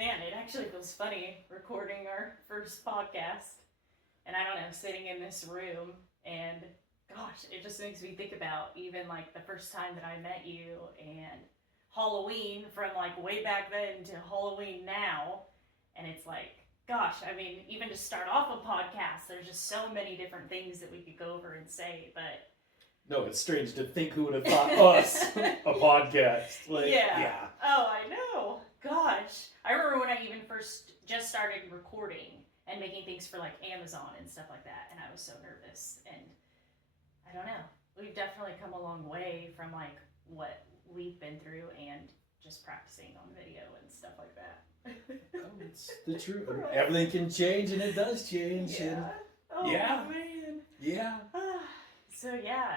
Man, it actually feels funny recording our first podcast. And I don't know, sitting in this room and gosh, it just makes me think about even like the first time that I met you and Halloween from like way back then to Halloween now. And it's like, gosh, I mean, even to start off a podcast, there's just so many different things that we could go over and say, but No, it's strange to think who would have thought us a podcast. yeah. Oh, I know. Gosh. I remember when I even first just started recording and making things for like Amazon and stuff like that, and I was so nervous. And I don't know. We've definitely come a long way from like what we've been through and just practicing on video and stuff like that. Oh, it's the truth. Everything can change, and it does change. Yeah. And Oh, yeah. man. Yeah. So yeah,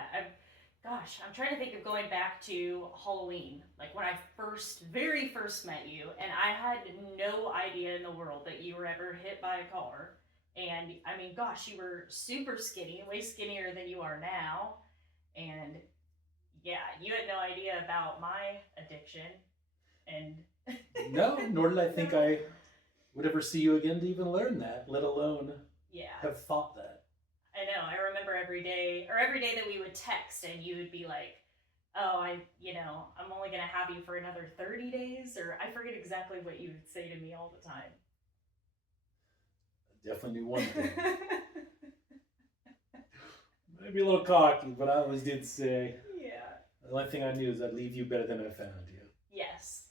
I'm trying to think of going back to Halloween, like when I very first met you, and I had no idea in the world that you were ever hit by a car. And I mean, gosh, you were super skinny, way skinnier than you are now. And yeah, you had no idea about my addiction. And No, nor did I think I would ever see you again to even learn that, let alone yeah, have thought that. I know. I remember every day that we would text and you would be like, oh, I'm only going to have you for another 30 days. Or I forget exactly what you would say to me all the time. I definitely knew one thing. Maybe a little cocky, but I always did say, Yeah. the only thing I knew is I'd leave you better than I found you. Yes.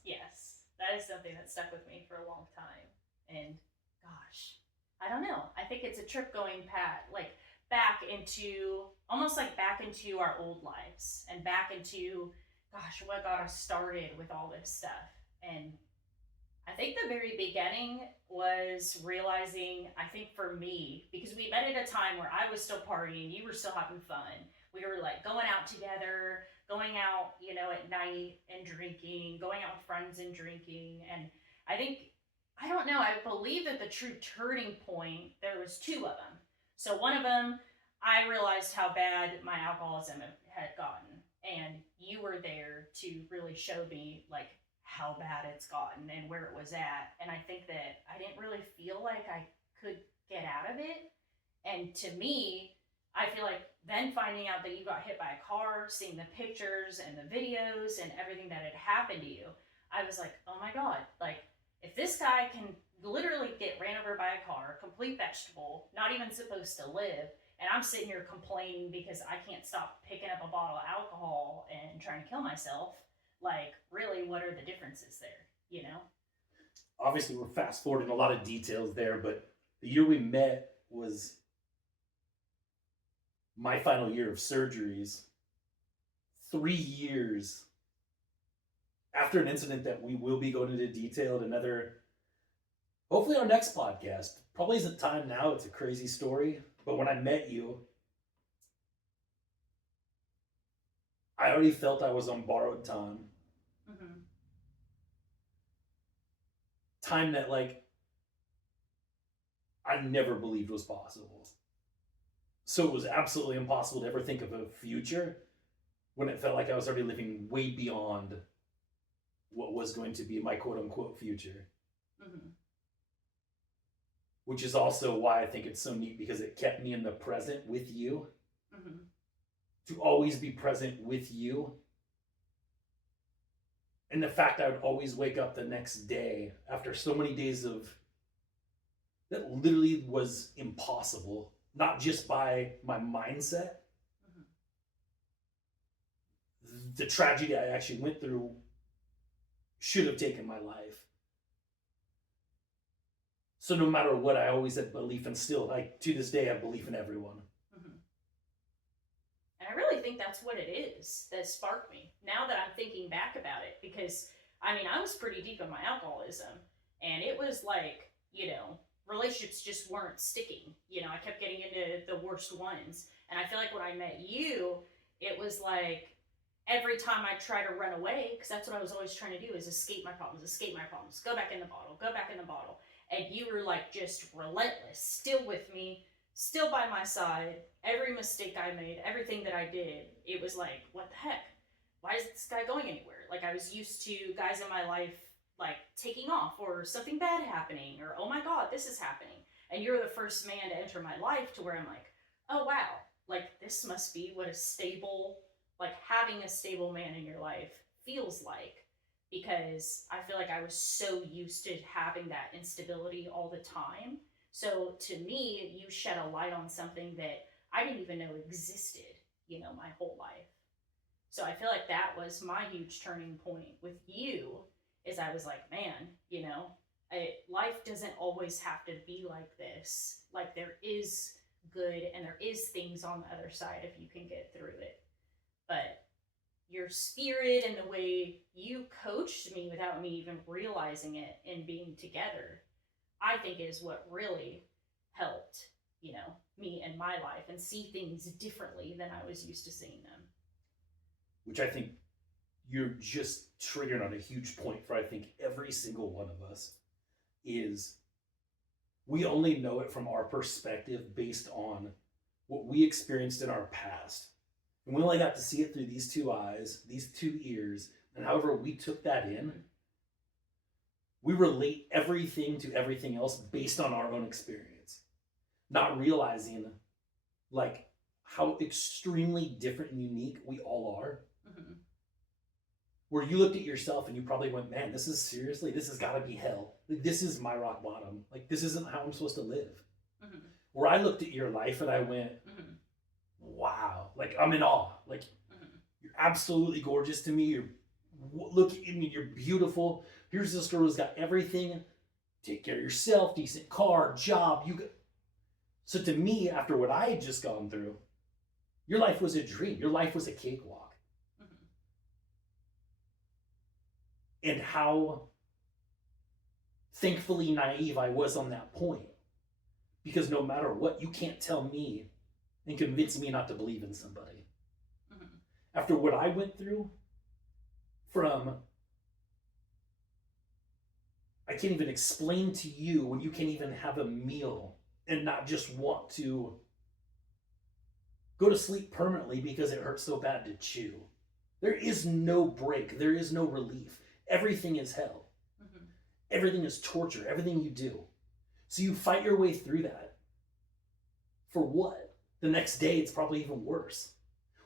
That is something that stuck with me for a long time. And gosh, I don't know. I think it's a trip going back into our old lives and back into, gosh, what got us started with all this stuff. And I think the very beginning was realizing, I think for me, because we met at a time where I was still partying, you were still having fun. We were like going out together, going out, at night and drinking, going out with friends and drinking. And I don't know, I believe that the true turning point, there was two of them. So one of them, I realized how bad my alcoholism had gotten. And you were there to really show me like how bad it's gotten and where it was at. And I think that I didn't really feel like I could get out of it. And to me, I feel like then finding out that you got hit by a car, seeing the pictures and the videos and everything that had happened to you, I was like, oh my God, like if this guy can literally get ran over by a car, complete vegetable, not even supposed to live, and I'm sitting here complaining because I can't stop picking up a bottle of alcohol and trying to kill myself, like really what are the differences there, Obviously, we're fast forwarding a lot of details there, but the year we met was my final year of surgeries. 3 years after an incident that we will be going into detail in another, hopefully our next podcast. Probably isn't time now, it's a crazy story, but when I met you, I already felt I was on borrowed time. Mm-hmm. Time that like I never believed was possible. So it was absolutely impossible to ever think of a future when it felt like I was already living way beyond what was going to be my quote unquote future. Mm-hmm. Which is also why I think it's so neat, because it kept me in the present with you. Mm-hmm. To always be present with you. And the fact I would always wake up the next day after so many days of that literally was impossible, not just by my mindset. Mm-hmm. The tragedy I actually went through should have taken my life. So no matter what, I always had belief, and still, like to this day, I have belief in everyone. Mm-hmm. And I really think that's what it is that sparked me. Now that I'm thinking back about it, because I mean, I was pretty deep in my alcoholism, and it was like, relationships just weren't sticking. I kept getting into the worst ones. And I feel like when I met you, it was like every time I try to run away, because that's what I was always trying to do, is escape my problems, go back in the bottle. And you were like just relentless, still with me, still by my side. Every mistake I made, everything that I did, it was like, what the heck? Why is this guy going anywhere? Like I was used to guys in my life like taking off or something bad happening or oh my god, this is happening. And you're the first man to enter my life to where I'm like, oh wow, like this must be what a stable, like having a stable man in your life feels like. Because I feel like I was so used to having that instability all the time. So to me, you shed a light on something that I didn't even know existed, my whole life. So I feel like that was my huge turning point with you, is I was like, man, life doesn't always have to be like this. Like there is good and there is things on the other side if you can get through it. But your spirit and the way you coached me without me even realizing it and being together, I think is what really helped, me and my life and see things differently than I was used to seeing them. Which I think you're just triggering on a huge point for I think every single one of us is we only know it from our perspective based on what we experienced in our past. And we only got to see it through these two eyes, these two ears, and however we took that in, we relate everything to everything else based on our own experience. Not realizing like how extremely different and unique we all are. Mm-hmm. Where you looked at yourself and you probably went, man, this has got to be hell. Like, this is my rock bottom. Like, this isn't how I'm supposed to live. Mm-hmm. Where I looked at your life and I went, mm-hmm. wow, like I'm in awe. Like, mm-hmm. you're absolutely gorgeous to me. You're beautiful. Here's this girl who's got everything. Take care of yourself, decent car, job. So to me, after what I had just gone through, your life was a dream. Your life was a cakewalk. Mm-hmm. And how thankfully naive I was on that point. Because no matter what, you can't tell me and convince me not to believe in somebody. Mm-hmm. After what I went through, from I can't even explain to you when you can't even have a meal and not just want to go to sleep permanently because it hurts so bad to chew. There is no break. There is no relief. Everything is hell. Mm-hmm. Everything is torture. Everything you do. So you fight your way through that. For what? The next day, it's probably even worse.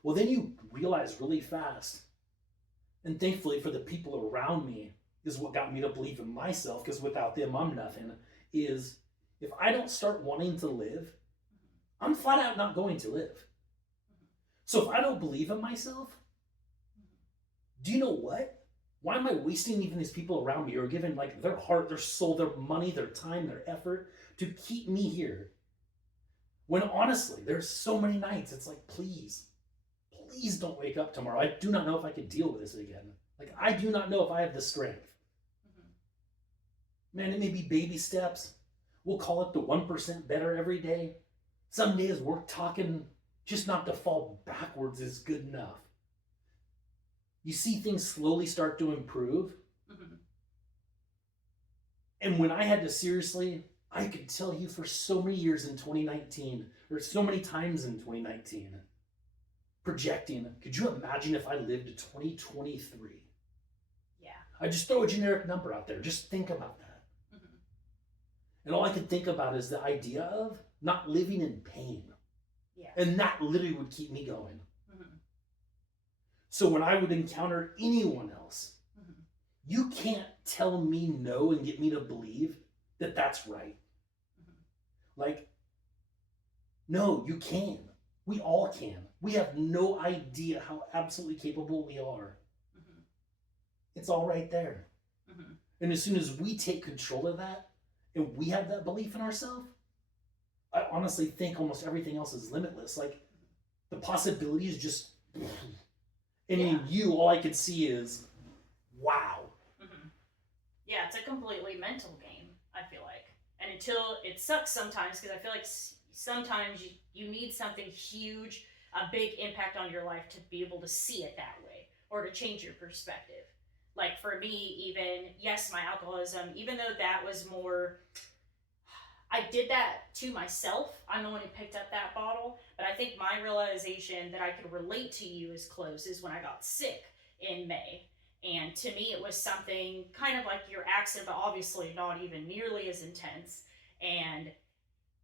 Well, then you realize really fast, and thankfully for the people around me, is what got me to believe in myself, because without them, I'm nothing, is if I don't start wanting to live, I'm flat out not going to live. So if I don't believe in myself, do you know what? Why am I wasting even these people around me who are giving like their heart, their soul, their money, their time, their effort to keep me here? When honestly, there's so many nights, it's like, please don't wake up tomorrow. I do not know if I could deal with this again. Like, I do not know if I have the strength. Mm-hmm. Man, it may be baby steps. We'll call it the 1% better every day. Some days we're talking just not to fall backwards is good enough. You see things slowly start to improve. Mm-hmm. And when I had to seriously, I could tell you for so many years in 2019, or so many times in 2019, projecting, could you imagine if I lived to 2023? Yeah. I just throw a generic number out there. Just think about that. Mm-hmm. And all I could think about is the idea of not living in pain. Yeah. And that literally would keep me going. Mm-hmm. So when I would encounter anyone else, mm-hmm. you can't tell me no and get me to believe that that's right. Mm-hmm. Like, no, you can. We all can. We have no idea how absolutely capable we are. Mm-hmm. It's all right there. Mm-hmm. And as soon as we take control of that and we have that belief in ourselves, I honestly think almost everything else is limitless. Like, the possibilities just... And in you, all I could see is, wow. Mm-hmm. Yeah, it's a completely mental game, I feel like. And until it sucks sometimes, because I feel like sometimes you need something huge, a big impact on your life to be able to see it that way or to change your perspective. Like for me, even, yes, my alcoholism, even though that was more, I did that to myself. I'm the one who picked up that bottle. But I think my realization that I could relate to you as close is when I got sick in May. And to me, it was something kind of like your accident, but obviously not even nearly as intense. And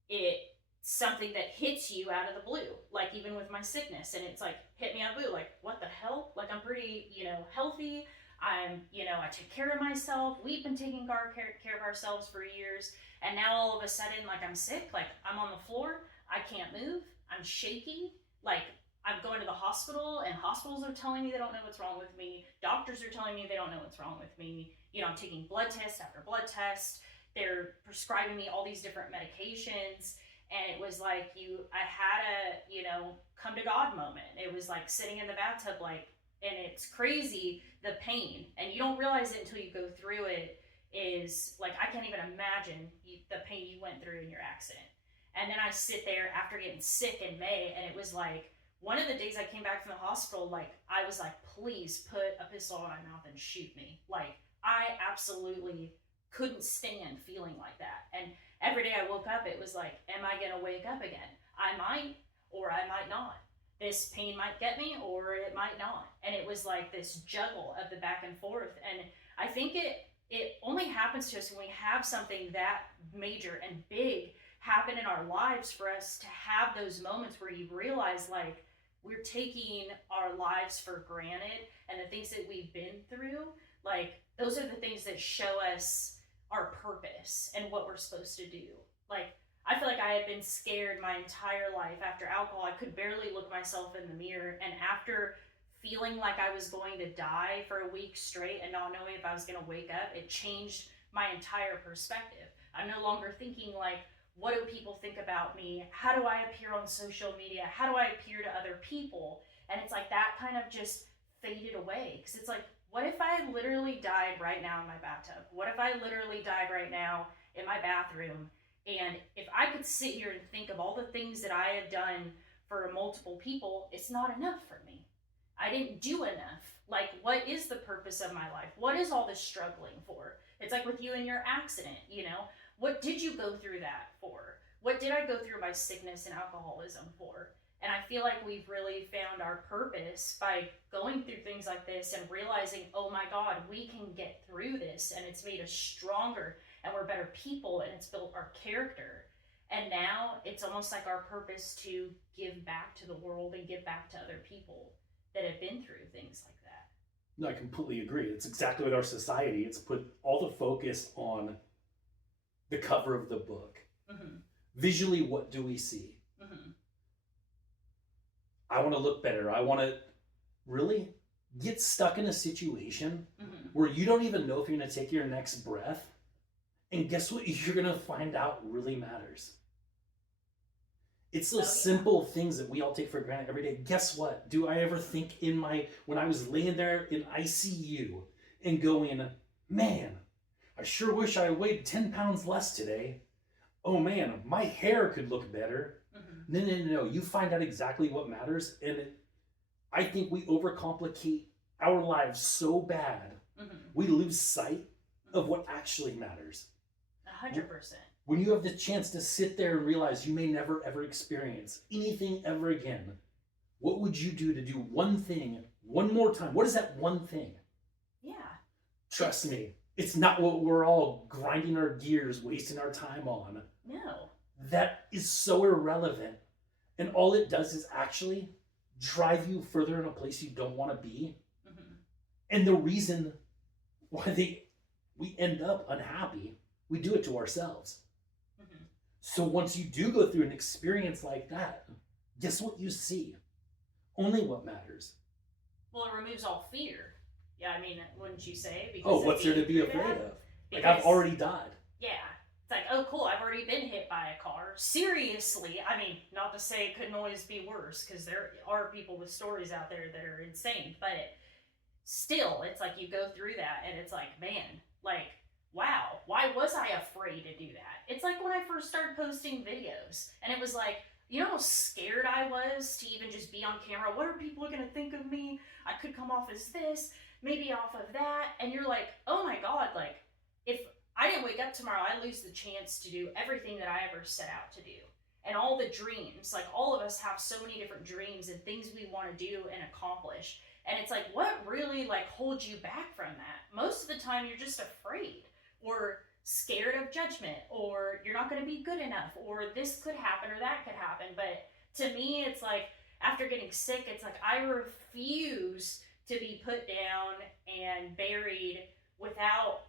it's something that hits you out of the blue, like even with my sickness. And it's like, hit me out of the blue. Like, what the hell? Like, I'm pretty, healthy. I take care of myself. We've been taking care of ourselves for years. And now all of a sudden, like, I'm sick. Like, I'm on the floor. I can't move. I'm shaky. Like, I'm going to the hospital, and hospitals are telling me they don't know what's wrong with me. Doctors are telling me they don't know what's wrong with me. I'm taking blood test after blood test. They're prescribing me all these different medications. And it was like I had a, come to God moment. It was like sitting in the bathtub, like, and it's crazy, the pain. And you don't realize it until you go through it. Is like, I can't even imagine the pain you went through in your accident. And then I sit there after getting sick in May, and it was like, one of the days I came back from the hospital, like, I was like, please put a pistol in my mouth and shoot me. Like, I absolutely couldn't stand feeling like that. And every day I woke up, it was like, am I going to wake up again? I might, or I might not. This pain might get me, or it might not. And it was like this juggle of the back and forth. And I think it only happens to us when we have something that major and big happen in our lives, for us to have those moments where you realize, like, we're taking our lives for granted, and the things that we've been through, like, those are the things that show us our purpose and what we're supposed to do. Like, I feel like I had been scared my entire life. After alcohol, I could barely look myself in the mirror, and after feeling like I was going to die for a week straight and not knowing if I was going to wake up, it changed my entire perspective. I'm no longer thinking like, what do people think about me? How do I appear on social media? How do I appear to other people? And it's like that kind of just faded away. Because it's like, what if I literally died right now in my bathtub? What if I literally died right now in my bathroom? And if I could sit here and think of all the things that I had done for multiple people, it's not enough for me. I didn't do enough. Like, what is the purpose of my life? What is all this struggling for? It's like with you and your accident, What did you go through that for? What did I go through my sickness and alcoholism for? And I feel like we've really found our purpose by going through things like this and realizing, oh my God, we can get through this, and it's made us stronger, and we're better people, and it's built our character. And now it's almost like our purpose to give back to the world and give back to other people that have been through things like that. No, I completely agree. It's exactly what our society, it's put all the focus on the cover of the book. Mm-hmm. Visually, what do we see? Mm-hmm. I want to look better. I want to really get stuck in a situation Mm-hmm. where you don't even know if you're going to take your next breath. And guess what? You're going to find out really matters. It's those simple things that we all take for granted every day. Guess what? Do I ever think when I was laying there in ICU and going, man, I sure wish I weighed 10 pounds less today. Oh man, my hair could look better. Mm-hmm. No. You find out exactly what matters. And I think we overcomplicate our lives so bad, mm-hmm. we lose sight of what actually matters. 100%. When you have the chance to sit there and realize you may never ever experience anything ever again, what would you do to do one thing one more time? What is that one thing? Yeah. Trust me, it's not what we're all grinding our gears, wasting our time on. No. That is so irrelevant. And all it does is actually drive you further in a place you don't want to be. Mm-hmm. And the reason why we end up unhappy, we do it to ourselves. Mm-hmm. So once you do go through an experience like that, guess what you see? Only what matters. Well, it removes all fear. Yeah, I mean, wouldn't you say? Because what's there to be afraid of? Like, I've already died. Yeah. It's like, oh, cool, I've already been hit by a car. Seriously. I mean, not to say it couldn't always be worse, because there are people with stories out there that are insane. But still, it's like you go through that, and it's like, man, like, wow, why was I afraid to do that? It's like when I first started posting videos, and it was like, you know how scared I was to even just be on camera? What are people going to think of me? I could come off as this, maybe off of that. And you're like, oh my God, like, if I didn't wake up tomorrow, I lose the chance to do everything that I ever set out to do. and all the dreams. Like, all of us have so many different dreams and things we want to do and accomplish. And it's like, what really like holds you back from that? Most of the time you're just afraid or scared of judgment, or you're not going to be good enough, or this could happen or that could happen. But to me, it's like, after getting sick, it's like I refuse to be put down and buried without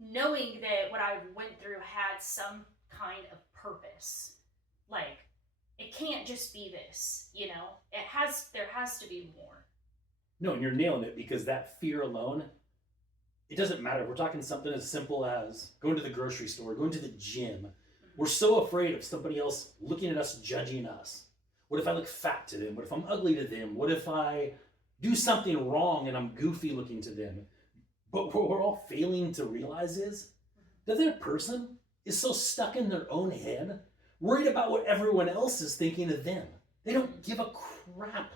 knowing that what I went through had some kind of purpose. Like, it can't just be this, you know? There has to be more. No, and you're nailing it, because that fear alone, it doesn't matter. We're talking something as simple as going to the grocery store, going to the gym. We're so afraid of somebody else looking at us, judging us. What if I look fat to them? What if I'm ugly to them? What if I do something wrong and I'm goofy looking to them? But what we're all failing to realize is the other person is so stuck in their own head, worried about what everyone else is thinking of them. They don't give a crap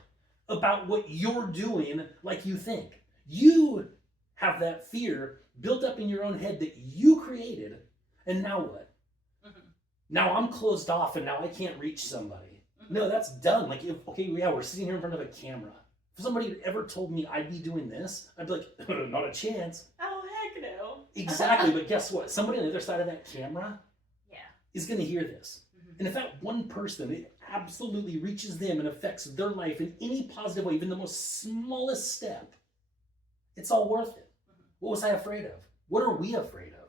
about what you're doing like you think. You have that fear built up in your own head that you created, and now what? Now I'm closed off and now I can't reach somebody. No, that's done. Like, we're sitting here in front of a camera. If somebody had ever told me I'd be doing this, I'd be like, not a chance. Oh, heck no. Exactly, but guess what? Somebody on the other side of that camera is going to hear this. And if that one person, it absolutely reaches them and affects their life in any positive way, even the most smallest step, it's all worth it. What was I afraid of? What are we afraid of?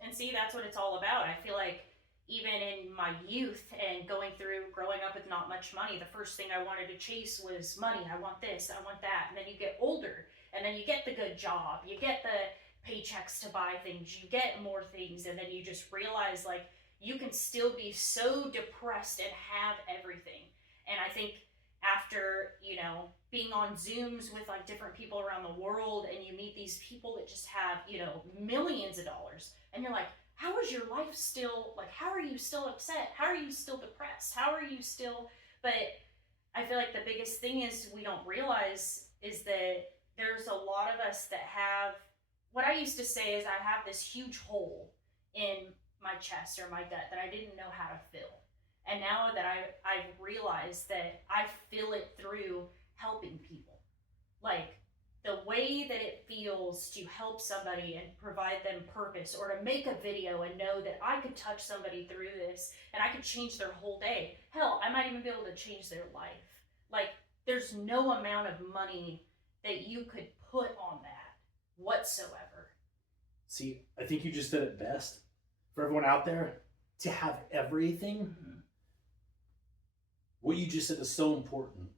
And see, that's what it's all about. I feel like even in my youth and growing up with not much money, the first thing I wanted to chase was money. I want this, I want that. And then you get older, and then you get the good job, you get the paychecks to buy things, you get more things, and then you just realize, like, you can still be so depressed and have everything. And I think after, being on Zooms with like different people around the world, and you meet these people that just have, millions of dollars, and you're like, how is your life still, like, how are you still upset? How are you still depressed? How are you still, but I feel like the biggest thing is we don't realize is that there's a lot of us that have, what I used to say is I have this huge hole in my chest or my gut that I didn't know how to fill. And now that I've realized that I fill it through helping people. Like, the way that it feels to help somebody and provide them purpose, or to make a video and know that I could touch somebody through this and I could change their whole day. Hell, I might even be able to change their life. Like, there's no amount of money that you could put on that whatsoever. See, I think you just did it best. For everyone out there, to have everything, what you just said is so important.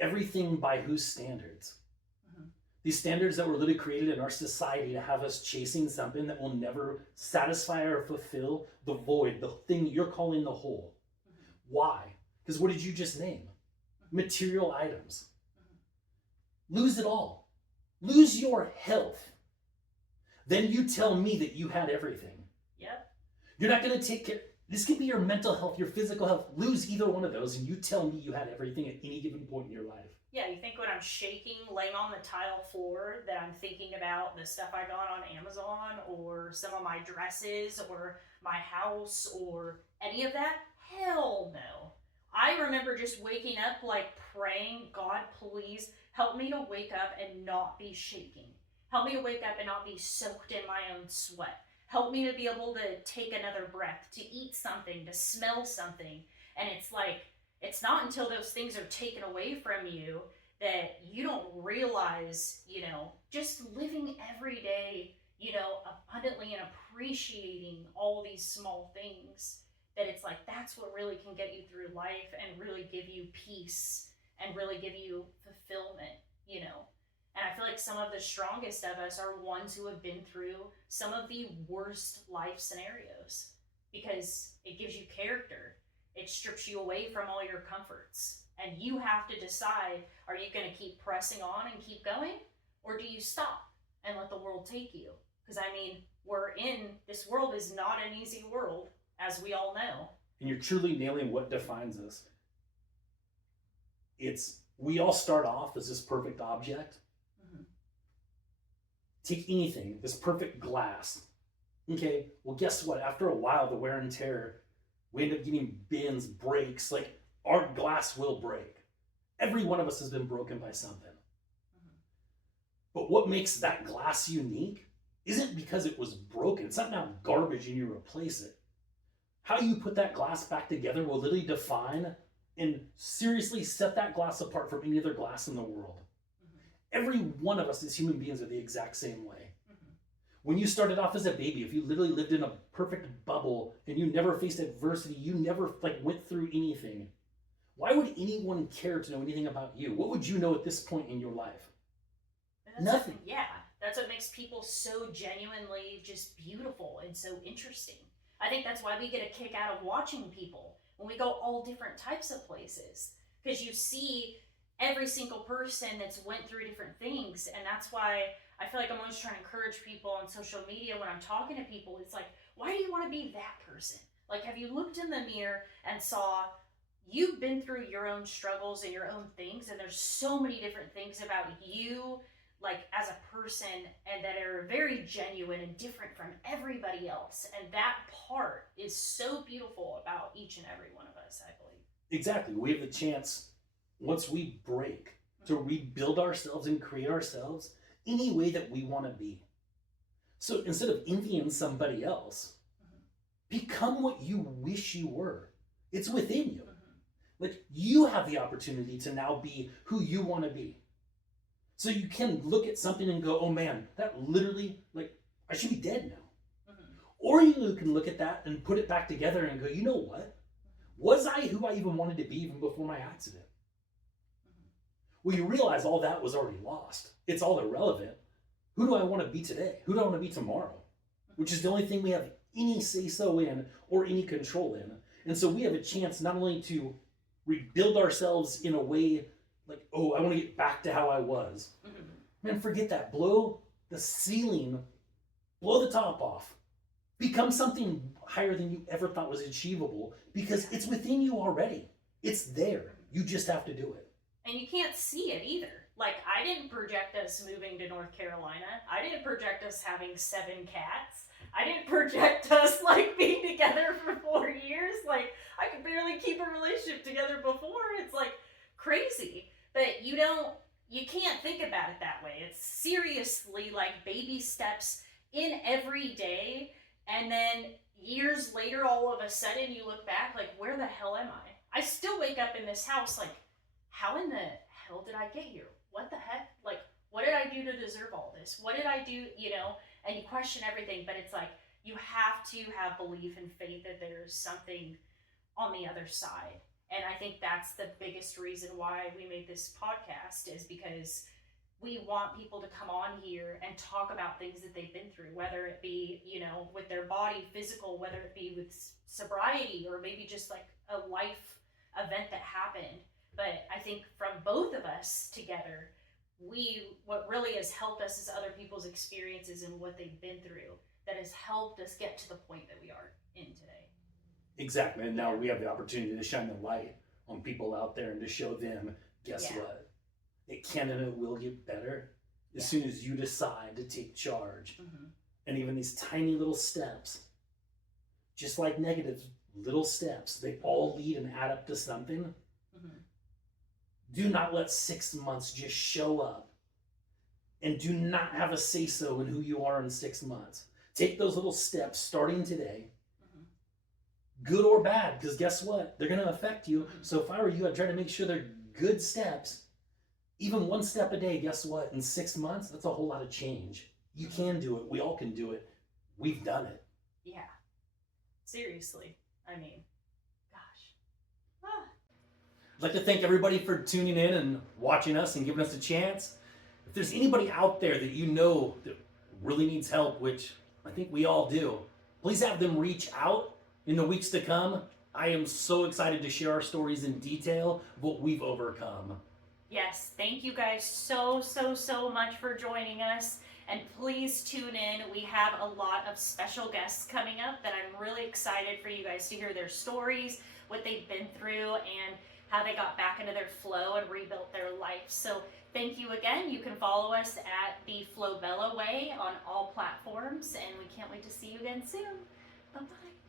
Everything by whose standards? These standards that were literally created in our society to have us chasing something that will never satisfy or fulfill the void, the thing you're calling the whole. Why? Because what did you just name? Material items. Lose it all. Lose your health. Then you tell me that you had everything. Yep. You're not going to take care. This could be your mental health, your physical health. Lose either one of those, and you tell me you had everything at any given point in your life. Yeah, you think when I'm shaking, laying on the tile floor, that I'm thinking about the stuff I got on Amazon, or some of my dresses, or my house, or any of that? Hell no. I remember just waking up, like, praying, God, please help me to wake up and not be shaking. Help me to wake up and not be soaked in my own sweat. Help me to be able to take another breath, to eat something, to smell something. And it's like, it's not until those things are taken away from you that you don't realize, just living every day, abundantly and appreciating all these small things, that it's like, that's what really can get you through life and really give you peace and really give you fulfillment, And I feel like some of the strongest of us are ones who have been through some of the worst life scenarios, because it gives you character. It strips you away from all your comforts. And you have to decide, are you going to keep pressing on and keep going? Or do you stop and let the world take you? Because, this world is not an easy world, as we all know. And you're truly nailing what defines us. We all start off as this perfect object. Take anything, this perfect glass. Okay, well, guess what? After a while, the wear and tear, we end up getting bends, breaks. Like, our glass will break. Every one of us has been broken by something. Mhm. But what makes that glass unique isn't because it was broken. It's not now garbage and you replace it. How you put that glass back together will literally define and seriously set that glass apart from any other glass in the world. Mhm. Every one of us as human beings are the exact same way. Mhm. When you started off as a baby, if you literally lived in a perfect bubble and you never faced adversity, you never like went through anything, why would anyone care to know anything about you? What would you know at this point in your life? Nothing. Yeah, that's what makes people so genuinely just beautiful and so interesting. I think that's why we get a kick out of watching people when we go all different types of places, because you see every single person that's went through different things. And that's why I feel like I'm always trying to encourage people on social media when I'm talking to people. It's like, why do you want to be that person? Like, have you looked in the mirror and saw you've been through your own struggles and your own things, and there's so many different things about you, like as a person, and that are very genuine and different from everybody else. And that part is so beautiful about each and every one of us, I believe. Exactly. We have the chance, once we break, to rebuild ourselves and create ourselves any way that we want to be. So instead of envying somebody else, become what you wish you were. It's within you. Like, you have the opportunity to now be who you want to be. So you can look at something and go, oh man, that literally, like, I should be dead now. Or you can look at that and put it back together and go, you know what? Was I who I even wanted to be even before my accident? Well, you realize all that was already lost. It's all irrelevant. Who do I want to be today? Who do I want to be tomorrow? Which is the only thing we have any say-so in or any control in. And so we have a chance not only to rebuild ourselves in a way like, oh, I want to get back to how I was. Man, forget that. Blow the ceiling, blow the top off. Become something higher than you ever thought was achievable, because it's within you already. It's there. You just have to do it. And you can't see it either. Like, I didn't project us moving to North Carolina. I didn't project us having 7 cats. I didn't project us, like, being together for 4 years. Like, I could barely keep a relationship together before. It's, like, crazy. But you can't think about it that way. It's seriously, like, baby steps in every day. And then years later, all of a sudden, you look back, like, where the hell am I? I still wake up in this house, like, how in the hell did I get here? What the heck? Like, what did I do to deserve all this? What did I do, And you question everything, but it's like, you have to have belief and faith that there's something on the other side. And I think that's the biggest reason why we made this podcast, is because we want people to come on here and talk about things that they've been through, whether it be, with their body, physical, whether it be with sobriety, or maybe just like a life event that happened. But I think from both of us together, what really has helped us is other people's experiences and what they've been through that has helped us get to the point that we are in today. Exactly. And now we have the opportunity to shine the light on people out there and to show them, guess what? It can and it will get better as soon as you decide to take charge. And even these tiny little steps, just like negative little steps, they all lead and add up to something. Do not let 6 months just show up, and do not have a say-so in who you are in 6 months. Take those little steps starting today, good or bad, because guess what? They're going to affect you. So if I were you, I'd try to make sure they're good steps. Even 1 step a day, guess what? In 6 months, that's a whole lot of change. You can do it. We all can do it. We've done it. Yeah. Seriously. I mean, gosh. I'd like to thank everybody for tuning in and watching us and giving us a chance. If there's anybody out there that you know that really needs help, which I think we all do, please have them reach out in the weeks to come. I am so excited to share our stories in detail of what we've overcome. Yes, thank you guys so much for joining us. And please tune in. We have a lot of special guests coming up that I'm really excited for you guys to hear their stories, what they've been through, and how they got back into their flow and rebuilt their life. So thank you again. You can follow us at the Flobella Way on all platforms, and we can't wait to see you again soon. Bye-bye.